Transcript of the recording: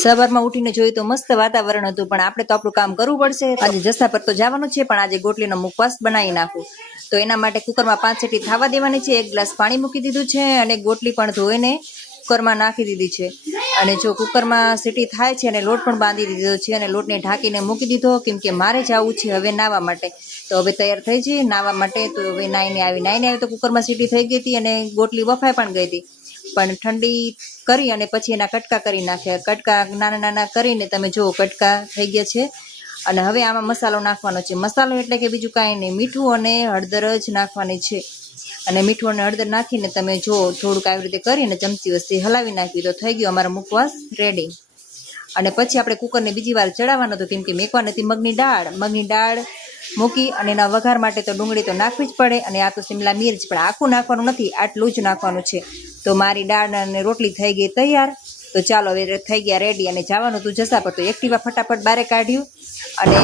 સવારમાં ઉઠીને જોયું તો મસ્ત વાતાવરણ હતું, પણ આપણે તો આપણું કામ કરવું પડશે. આજે જસા પર તો જવાનું છે, પણ આજે ગોટલીનો મુખવાસ બનાવી નાખું. તો એના માટે કુકરમાં 5 સીટી થવા દેવાની છે. 1 ગ્લાસ પાણી મૂકી દીધું છે અને ગોટલી પણ ધોઈને કુકરમાં નાખી દીધી છે. અને જો કુકરમાં સીટી થાય છે અને લોટ પણ બાંધી દીધો છે અને લોટને ઢાંકીને મૂકી દીધો, કેમ કે મારે જવું છે હવે નાવા માટે. તો હવે તૈયાર થઈ જઈએ નાવા માટે. તો હવે નાઈને આવી તો કુકરમાં સીટી થઈ ગઈ હતી અને ગોટલી વફાઈ પણ ગઈ હતી, પણ ઠંડી કરી અને પછી એના કટકા કરી નાખ્યા. કટકા નાના નાના કરીને તમે જુઓ કટકા થઈ ગયા છે. અને હવે આમાં મસાલો નાખવાનો છે. મસાલો એટલે કે બીજું કાંઈ નહીં, મીઠું અને હળદર જ નાખવાની છે. અને મીઠું અને હળદર નાખીને તમે જો થોડુંક આવી રીતે કરીને ચમચી વસ્તી હલાવી નાખવી તો થઈ ગયો અમારો મુખવાસ રેડી. અને પછી આપણે કુકરને બીજી વાર ચડાવવાનો હતો, કેમ કે મેકવા નથી મગની દાળ મૂકી અને એના વઘાર માટે તો ડુંગળી તો નાખવી જ પડે. અને આ તો શિમલા મિર્ચ, પણ આખું નાખવાનું નથી, આટલું જ નાખવાનું છે. તો મારી દાળ અને રોટલી થઈ ગઈ તૈયાર. તો ચાલો હવે થઈ ગયા રેડી અને જવાનું તું જસા પર. તો એક્ટિવા ફટાફટ બારે કાઢ્યું અને